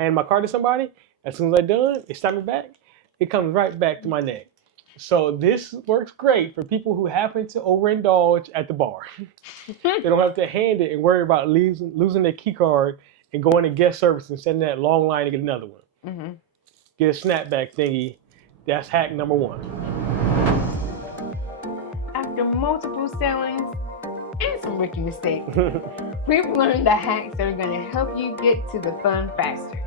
hand my card to somebody, as soon as I'm done, they stop me back, it comes right back to my neck. So this works great for people who happen to overindulge at the bar. They don't have to hand it and worry about losing their key card and going to guest service and sending that long line to get another one. Mm-hmm. Get a snapback thingy. That's hack number 1. After multiple sailings and some rookie mistakes, we've learned the hacks that are going to help you get to the fun faster.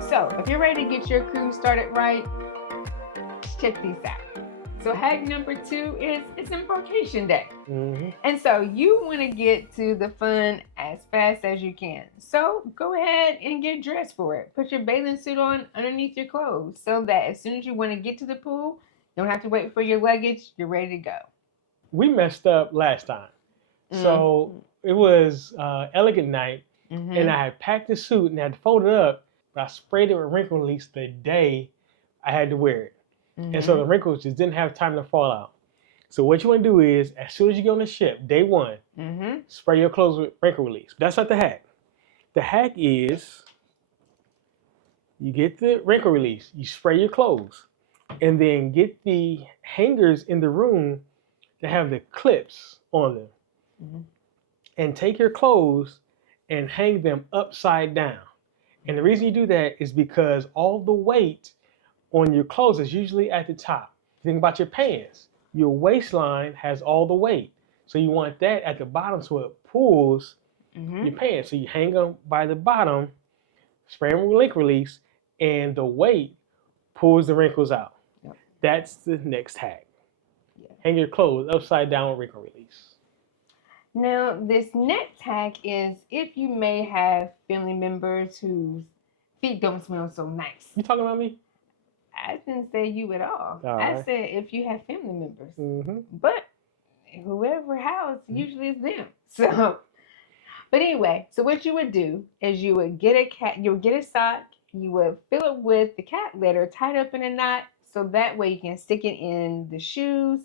So if you're ready to get your cruise started right, check these out. So hack number 2 is it's Embarkation Day. Mm-hmm. And so you want to get to the fun as fast as you can. So go ahead and get dressed for it. Put your bathing suit on underneath your clothes so that as soon as you want to get to the pool, you don't have to wait for your luggage. You're ready to go. We messed up last time. So it was elegant night, and I had packed the suit and had folded it up, but I sprayed it with wrinkle release the day I had to wear it. And so the wrinkles just didn't have time to fall out. So what you want to do is, as soon as you get on the ship, day 1, spray your clothes with wrinkle release. That's not the hack. The hack is you get the wrinkle release, you spray your clothes, and then get the hangers in the room that have the clips on them. And take your clothes and hang them upside down. And the reason you do that is because all the weight on your clothes is usually at the top. Think about your pants. Your waistline has all the weight. So you want that at the bottom so it pulls your pants. So you hang them by the bottom, spray them with wrinkle release, and the weight pulls the wrinkles out. Yep. That's the next hack. Hang your clothes upside down with wrinkle release. Now, this next hack is if you may have family members whose feet don't smell so nice. You talking about me? I didn't say you at all. Right. I said if you have family members. But whoever house usually is them. So, but anyway, so what you would do is you would get a sock, you would fill it with the cat litter, tied up in a knot, so that way you can stick it in the shoes.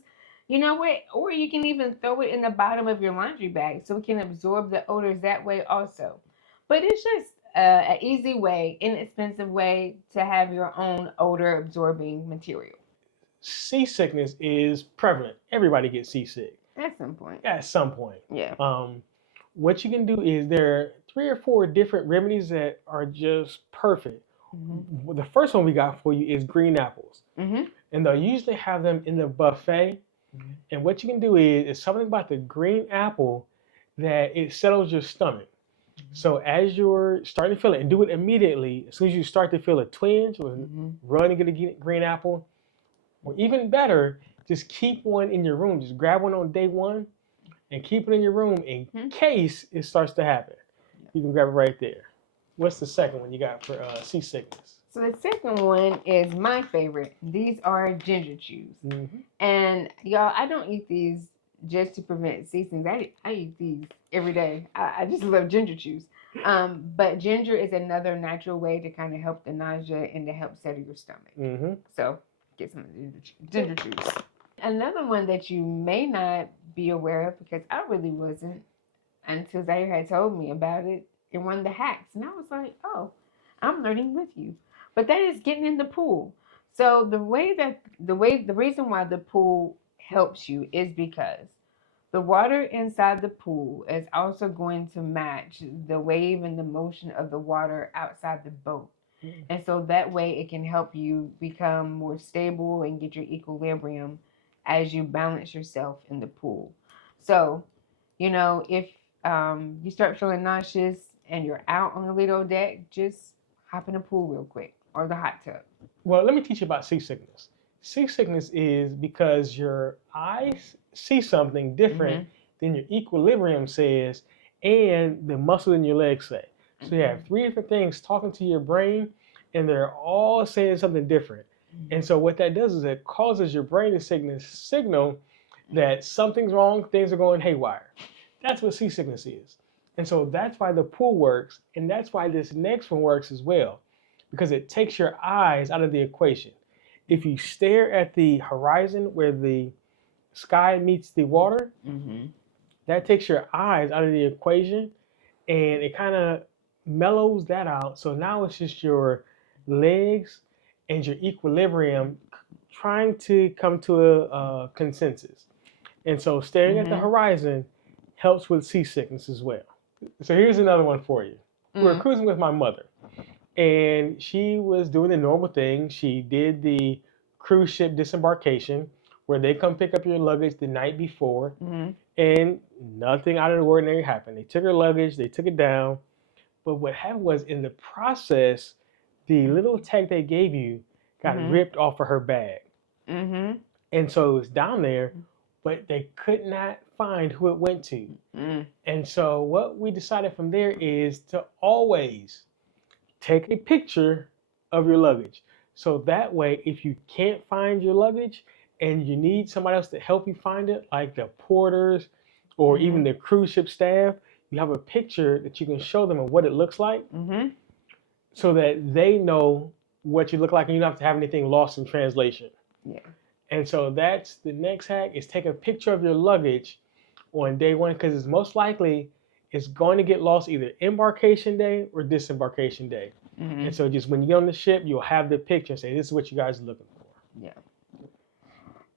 You know what? Or you can even throw it in the bottom of your laundry bag so it can absorb the odors that way also. But it's just an easy way, inexpensive way to have your own odor absorbing material. Seasickness is prevalent. Everybody gets seasick. At some point. At some point. Yeah. What you can do is there are 3 or 4 different remedies that are just perfect. The first one we got for you is green apples. And they'll usually have them in the buffet. And what you can do is something about the green apple that it settles your stomach. So as you're starting to feel it, and do it immediately, as soon as you start to feel a twinge, or run and get a green apple, or even better, just keep one in your room. Just grab one on day 1 and keep it in your room in case it starts to happen. You can grab it right there. What's the second one you got for seasickness? So the second one is my favorite. These are ginger chews. And y'all, I don't eat these just to prevent seasickness. I eat these every day. I just love ginger chews. But ginger is another natural way to kind of help the nausea and to help settle your stomach. So get some ginger chews. Another one that you may not be aware of, because I really wasn't until Zaire had told me about it in one of the hacks. And I was like, oh, I'm learning with you. But that is getting in the pool. So the reason why the pool helps you is because the water inside the pool is also going to match the wave and the motion of the water outside the boat. And so that way it can help you become more stable and get your equilibrium as you balance yourself in the pool. So, you know, if you start feeling nauseous and you're out on the Lido deck, just hop in the pool real quick, or the hot tub. Well, let me teach you about seasickness. Seasickness is because your eyes see something different than your equilibrium says and the muscle in your legs say. So you have 3 different things talking to your brain, and they're all saying something different. And so what that does is it causes your brain to signal that something's wrong, things are going haywire. That's what seasickness is. And so that's why the pool works, and that's why this next one works as well, because it takes your eyes out of the equation. If you stare at the horizon where the sky meets the water, that takes your eyes out of the equation, and it kind of mellows that out. So now it's just your legs and your equilibrium trying to come to a consensus. And so staring at the horizon helps with seasickness as well. So here's another one for you. We were cruising with my mother, and she was doing the normal thing. She did the cruise ship disembarkation, where they come pick up your luggage the night before, and nothing out of the ordinary happened. They took her luggage, they took it down, but what happened was in the process, the little tag they gave you got ripped off of her bag. And so it was down there, but they could not find who it went to. And so what we decided from there is to always take a picture of your luggage. So that way, if you can't find your luggage and you need somebody else to help you find it, like the porters or even the cruise ship staff, you have a picture that you can show them of what it looks like, so that they know what you look like and you don't have to have anything lost in translation. Yeah. And so that's the next hack, is take a picture of your luggage on day one, because it's most likely it's going to get lost either embarkation day or disembarkation day. And so just when you get on the ship, you'll have the picture and say, this is what you guys are looking for. Yeah.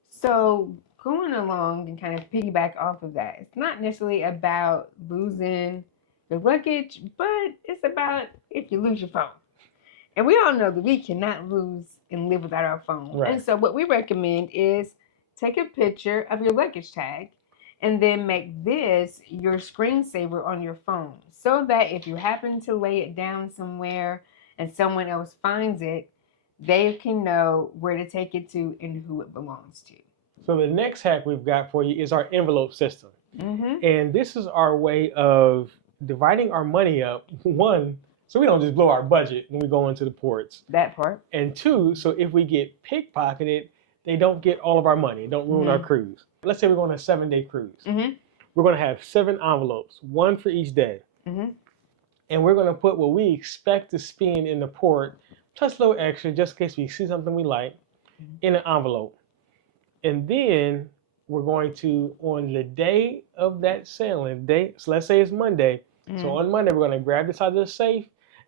So going along and kind of piggyback off of that, it's not necessarily about losing your luggage, but it's about if you lose your phone. And we all know that we cannot lose and live without our phone. Right. And so what we recommend is take a picture of your luggage tag and then make this your screensaver on your phone, so that if you happen to lay it down somewhere and someone else finds it, they can know where to take it to and who it belongs to. So the next hack we've got for you is our envelope system. And this is our way of dividing our money up. One, so we don't just blow our budget when we go into the ports. That part. And two, so if we get pickpocketed, they don't get all of our money, don't ruin our cruise. Let's say we're going on a 7-day cruise. We're going to have 7 envelopes, one for each day. And we're going to put what we expect to spend in the port, plus a little extra, just in case we see something we like, in an envelope. And then we're going to, on the day of that sailing, so let's say it's Monday. So on Monday, we're going to grab this out of the safe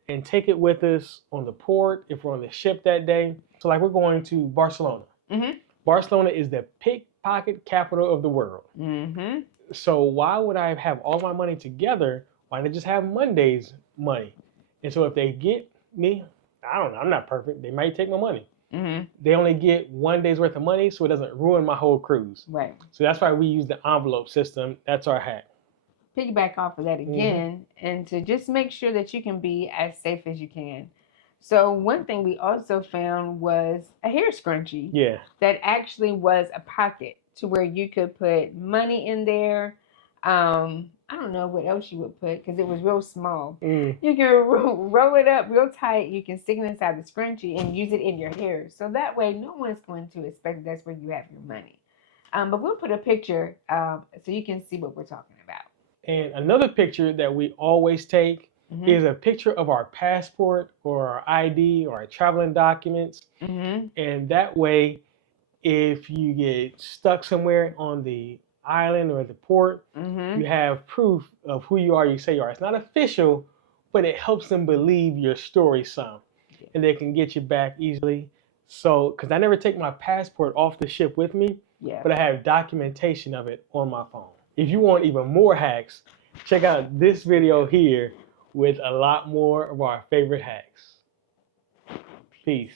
and take it with us on the port if we're on the ship that day. So like we're going to Barcelona. Barcelona is the pickpocket capital of the world. So why would I have all my money together? Why not just have Monday's money? And so if they get me, I don't know, I'm not perfect. They might take my money. They only get 1 day's worth of money, so it doesn't ruin my whole cruise. Right. So that's why we use the envelope system. That's our hack. Piggyback off of that again, and to just make sure that you can be as safe as you can. So one thing we also found was a hair scrunchie. Yeah. That actually was a pocket to where you could put money in there. I don't know what else you would put because it was real small. You can roll it up real tight. You can stick it inside the scrunchie and use it in your hair. So that way no one's going to expect that's where you have your money. But we'll put a picture so you can see what we're talking about. And another picture that we always take is a picture of our passport or our ID or our traveling documents. And that way, if you get stuck somewhere on the island or the port, you have proof of who you are, you say you are. It's not official, but it helps them believe your story some. And they can get you back easily. So, because I never take my passport off the ship with me, but I have documentation of it on my phone. If you want even more hacks, check out this video here with a lot more of our favorite hacks. Peace.